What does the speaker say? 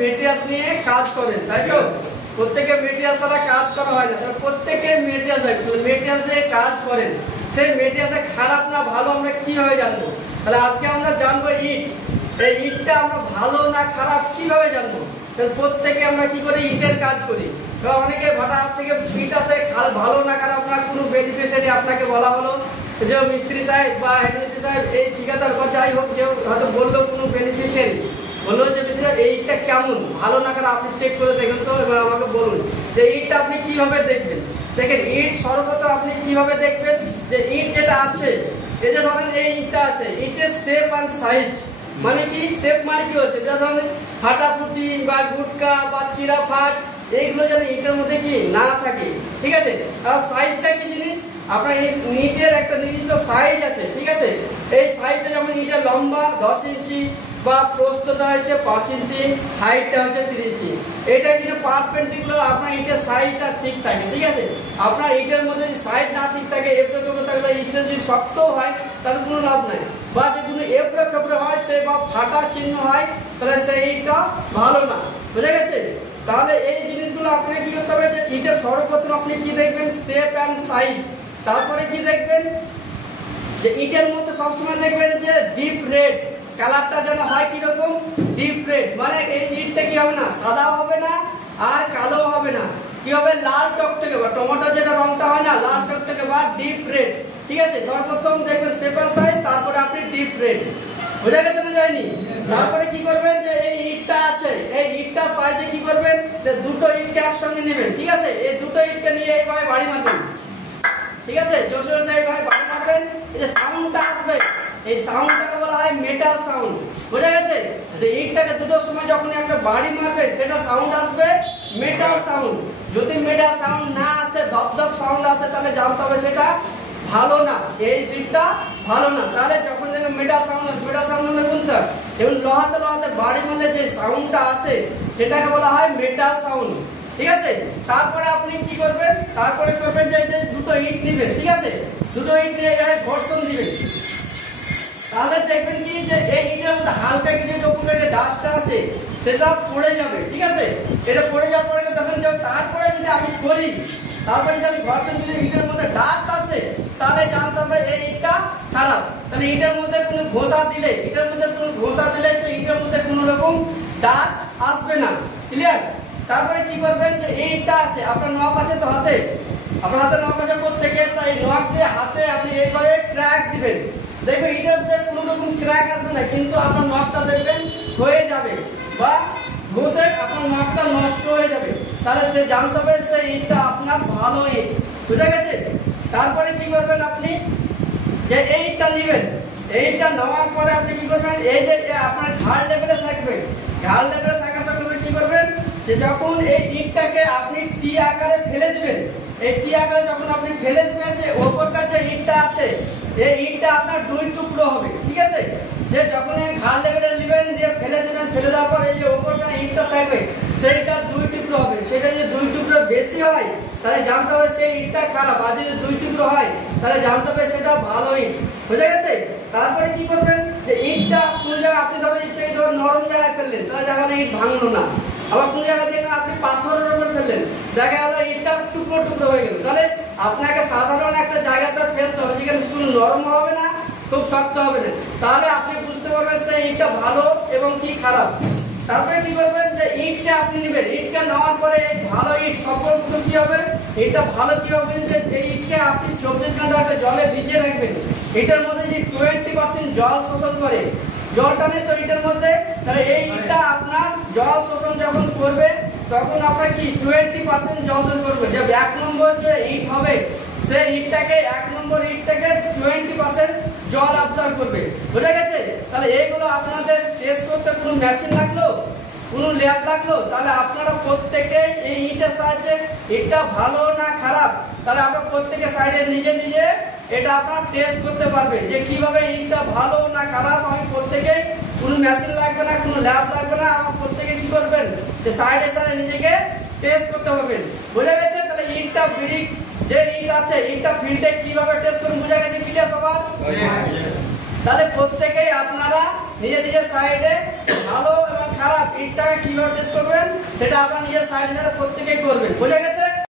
Material নিয়ে কাজ করেন, তাই তো? প্রত্যেকে মেটেরিয়াল ছাড়া কাজ করা হয় না, প্রত্যেকে মেটেরিয়াল দিয়ে কাজ করেন। সেই মেটেরিয়ালটা খারাপ না ভালো আমরা কিভাবে জানবো? তাহলে আজকে আমরা জানবো ইট। এই ইটটা আমরা ভালো না খারাপ কিভাবে জানবো? প্রত্যেকে আমরা কি করি? ইটের কাজ করি। অনেকে ভাটা থেকে ইট আসে, ভালো না খারাপ না কোনো বেনিফিশিয়ারি আপনাকে বলা হলো যে মিস্ত্রি সাহেব বা হেড মিস্ত্রি সাহেব এই ঠিকাদার বা যাই হোক, যে হয়তো বললো কোনো বেনিফিশিয়ারি বললো যে এই ইটটা কেমন ভালো না খারাপ আপনি চেক করে দেখেন তো, এবার আমাকে বলুন যে ইটটা আপনি কিভাবে দেখবেন। দেখেন ইট সর্বপ্রথম আপনি কিভাবে দেখবেন যে ইট যেটা আছে, এই যে ধরেন এই ইটটা আছে, ইটের শেপ অ্যান্ড সাইজ। মানে কি শেপ মানে কি হচ্ছে, যা ধরেন ফাটাফুটি বা গুটকা বা চিরা ফাট এইগুলো যেন ইটের মধ্যে কি না থাকে, ঠিক আছে? আর সাইজটা কি জিনিস, আপনার এই ইটের একটা নির্দিষ্ট সাইজ আছে, ঠিক আছে? এই সাইজটা যেমন ইটের লম্বা 10 ইঞ্চি বা প্রস্থটা হচ্ছে 5 ইঞ্চি, হাইটটা হচ্ছে 3 ইঞ্চি। এটা কিন্তু পারপেন্ডিকুলার আপনার ইটের সাইজটা ঠিক থাকে, ঠিক আছে? আপনার ইটের মধ্যে যদি সাইজ না ঠিক থাকে, এবড়ো খেবড়ো থাকলে ইটটা যদি শক্ত হয় তাহলে কোনো লাভ নাই, বা যদি এবড়ো খেবড়ো হয় সে বা ফাটা চিহ্ন হয় তাহলে সেই ইটটা ভালো না। বুঝে গেছে? তাহলে এই জিনিসগুলো আপনি কি করতে হবে যে ইটের সর্বপ্রথম আপনি কি দেখবেন? Shape and size. তারপরে কি দেখবেন যে ইটের মধ্যে সবসময় দেখবেন যে ডিপ রেড কালারটা যেন হয়, কিরকম? Deep red. মানে এই ইটটা কি হবে না, সাদা হবে না আর কালো হবে না, কি হবে? লাল টকটকে বা টমেটো যেটা রংটা হয় না, লাল টকটকে বা ডিপ রেড, ঠিক আছে? সর্বপ্রথম দেখবেন শেপ অ্যান্ড সাইজ, তারপরে আপনি ডিপ রেড। বুঝা গেছে না যায়নি? তারপরে কি করবেন যে এই ইটটা আছে, এই ইটটা সাইজে কি করবেন যে দুটো ইটকে একসঙ্গে নেবেন, ঠিক আছে? এই দুটো ইটকে নিয়ে এইভাবে বাড়ি মারবেন, ঠিক আছে? জোরে জোরে এইভাবে বাড়ি মারবেন, এই যে সাউন্ডটা আসবে এই সাউন্ডটাকে বলা হয় মেটাল সাউন্ড। বুঝা গেছে? যে ইটটাকে দুটোর সময় যখন একটা বাড়ি মারবে সেটা সাউন্ড আসবে মেটাল সাউন্ড। যদি মেটাল সাউন্ড না আসে, ধপধপ সাউন্ড আসে, তাহলে জানতে হবে সেটা ভালো না, এই সিটটা ভালো না। তাহলে যখন দেখবেন মেটাল সাউন্ড আসে, মেটাল সাউন্ড হলে কোনটা, যেমন লোহাতে বাড়ি মারলে যে সাউন্ডটা আসে সেটাকে বলা হয় মেটাল সাউন্ড, ঠিক আছে? তারপরে আপনি কি করবেন? তারপরে করবেন যে দুটো ইট নেবেন, ঠিক আছে? দুটো ইট নিয়ে ঘর্ষণ দিবেন, তাহলে দেখবেন কি যে এই ইটের মধ্যে হালকা কিছু যখন ডাস্টটা আছে সেটা পড়ে যাবে, ঠিক আছে? এটা পড়ে যাওয়ার পরে তখন তারপরে যদি আমি করি, তারপরে যদি ঘর্ষণ যদি ইটের মধ্যে ডাস্ট আসে তাহলে জানতে হবে এই ইটটা খারাপ। তাহলে ইটের মধ্যে কোনো ঘষা দিলে সেই ইটের মধ্যে কোনো রকম ডাস্ট আসবে না, ক্লিয়ার? তারপরে কি করবেন যে এই ইটটা আছে, আপনার নখ আছে তো হাতে, আপনার হাতে নখ আছে প্রত্যেকের, তাই নখ দিয়ে হাতে আপনি এইভাবে ক্র্যাক দিবেন, দেখবেন ইটের মধ্যে কোনো রকম ক্র্যাক আসবে না, কিন্তু আপনার নখটা দেখবেন হয়ে যাবে বা ঘষে আপনার নখটা নষ্ট হয়ে যাবে। তাহলে সে জানতে হবে সেই ইটটা আপনার ভালো ইট। বুঝা গেছে? তারপরে কি করবেন আপনি যে এই ইটটা নেবেন, এইটা নেওয়ার পরে আপনি কি করবেন, এই যে আপনার ঘাড় লেভেলে থাকবে, ঘাড় লেভেলে থাকার সঙ্গে সঙ্গে কি করবেন যে যখন এই ইটটাকে আপনি টি আকারে ফেলে দিবেন, এই টি আকারে যখন আপনি ফেলে দিবেন, যে ওপরকার যে ইটটা আছে এই ইটটা আপনার দুই টুকরো হবে, ঠিক আছে? যে যখন এই ঘাড় লেভেলে নেবেন দিয়ে ফেলে দিবেন, ফেলে দেওয়ার পর এই যে ওপরকার ইটটা থাকবে সেইটা দুই টুকরো হবে। সেটা যদি দুই টুকরো বেশি হয় তাহলে জানতে হবে সেই ইটটা খারাপ, আর যদি দুই টুকরো হয় তাহলে জানতে হবে সেটা ভালো ইট। বুঝা গেছে? তারপরে কি করবেন যে ইটটা কোন জায়গায় আপনি ধরেন ইচ্ছে ধরেন নরম জায়গায় ফেললেন, তাহলে দেখা গেল ইট ভাঙলো না। আবার কোন জায়গায় দেখলেন আপনি পাথরের উপর ফেললেন, দেখা গেল ইটটা টুকরো টুকরো হয়ে গেল। তাহলে আপনাকে সাধারণ একটা জায়গাতে ফেলতে হবে যেখানে শুধু নরম হবে না, খুব শক্ত হবে না, তাহলে আপনি বুঝতে পারবেন সেই ইটটা ভালো এবং কি খারাপ। তারপরে কি করবেন যে ইটকে আপনি নেবেন, ইটকে নেওয়ার পরে এই ভালো ইট সম্পর্ক কি হবে, এটা ভালো কি হবে যে এই ইটকে আপনি 24 ঘন্টা একটা জলে ভিজিয়ে রাখবেন। এটার মধ্যে যে 20% জল শোষণ করে, জলটা নেই তো ইটের মধ্যে, তাহলে এই ইটটা আপনার জল শোষণ যখন করবে তখন আপনার কি 20% জল শোষণ করবে। যে 1 নম্বর যে ইট হবে সেই ইটটাকে 1 নম্বর ইটটাকে 20% জল অবজর্ব করবে। বুঝা গেছে? তাহলে এইগুলো আপনাদের টেস্ট করতে কোনো মেশিন লাগলো, কোনো ল্যাব লাগলো? তাহলে আপনারা প্রত্যেকে এই ইটের সাহায্যে ইটটা ভালো না খারাপ তাহলে আপনারা প্রত্যেকে সাইডে নিজে নিজে এটা আপনারা টেস্ট করতে পারবে যে কিভাবে ইটটা ভালো না খারাপ। আমি প্রত্যেকে কোনো মেশিন লাগবে না, কোনো ল্যাব লাগবে না, আমার প্রত্যেকে কি করবেন যে সাইডে সাইডে নিজেকে টেস্ট করতে পারবেন। বুঝা গেছে? তাহলে ইটটা ব্রিক যে ইট আছে ইটটা ফিল্ডে কিভাবে টেস্ট করুন, বুঝা গেছে? ক্লিয়ার সবার? তাহলে প্রত্যেকেই আপনারা নিজে নিজে সাইডে ভালো এবং খারাপ ইটটাকে কিভাবে টেস্ট করবেন সেটা আপনারা নিজের সাইড প্রত্যেকেই করবেন। বুঝে গেছে?